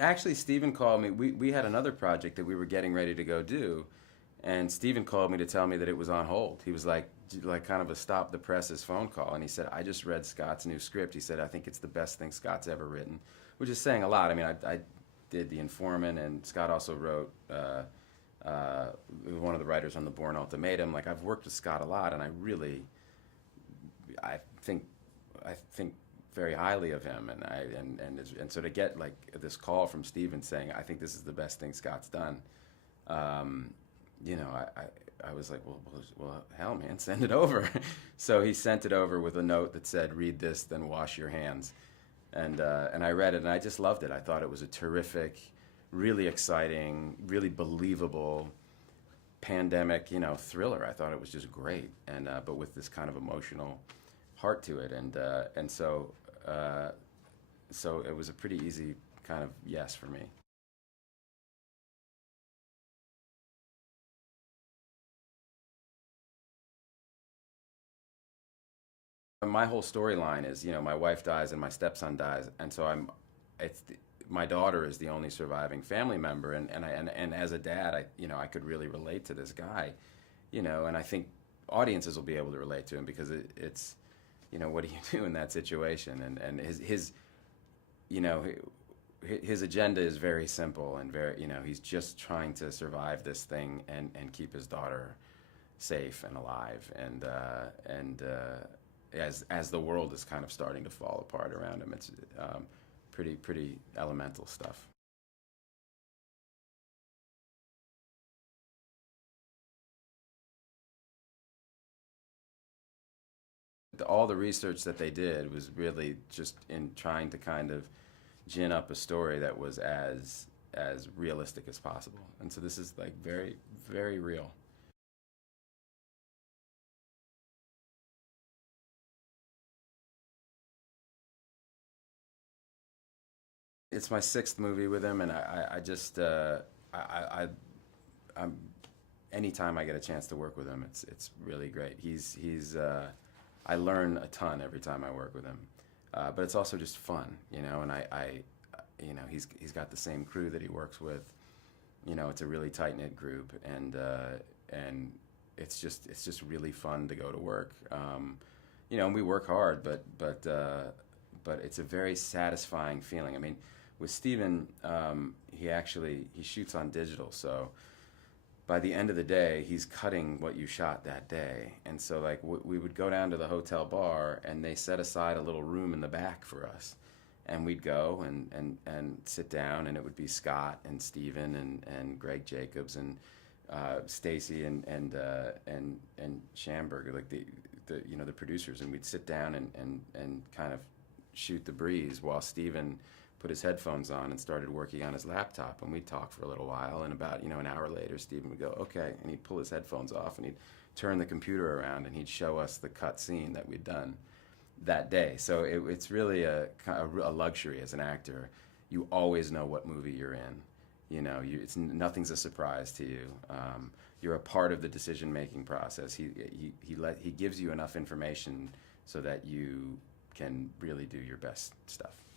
Actually, Steven called me. We had another project that we were getting ready to go do, and Steven called me to tell me that it was on hold. He was like kind of a stop the presses phone call, and he said, "I just read Scott's new script." He said, "I think it's the best thing Scott's ever written," which is saying a lot. I mean, I did The Informant, and Scott also wrote one of the writers on The Bourne Ultimatum. Like I've worked with Scott a lot, and I think I think very highly of him, and so to get like this call from Steven saying, "I think this is the best thing Scott's done," um, you know, I was like, well, hell, man, send it over. So he sent it over with a note that said, "Read this, then wash your hands," and I read it, and I just loved it. I thought it was a terrific, really exciting, really believable pandemic, thriller. I thought it was just great, and but with this kind of emotional heart to it, and uh, so it was a pretty easy kind of yes for me. My whole storyline is, my wife dies and my stepson dies, and so it's my daughter is the only surviving family member, and as a dad, I could really relate to this guy, and I think audiences will be able to relate to him because it's, what do you do in that situation, and his you know his agenda is very simple and very, he's just trying to survive this thing and keep his daughter safe and alive, and as the world is kind of starting to fall apart around him, it's pretty elemental stuff. All the research that they did was really just in trying to kind of gin up a story that was as realistic as possible, and so this is like very, very real. It's my sixth movie with him, and I just I'm anytime I get a chance to work with him, it's really great. He's I learn a ton every time I work with him, but it's also just fun, And he's got the same crew that he works with. It's a really tight knit group, and it's just really fun to go to work. And we work hard, but it's a very satisfying feeling. I mean, with Steven, he shoots on digital, so by the end of the day, he's cutting what you shot that day. And so, like, we would go down to the hotel bar, and they set aside a little room in the back for us. And we'd go and sit down, and it would be Scott and Steven and Greg Jacobs and Stacy and Schamberger, like the producers, and we'd sit down and kind of shoot the breeze while Steven put his headphones on and started working on his laptop, and we'd talk for a little while, and about an hour later Steven would go, "Okay," and he'd pull his headphones off and he'd turn the computer around and he'd show us the cut scene that we'd done that day. So it's really a luxury as an actor. You always know what movie you're in. Nothing's a surprise to you. You're a part of the decision making process. He gives you enough information so that you can really do your best stuff.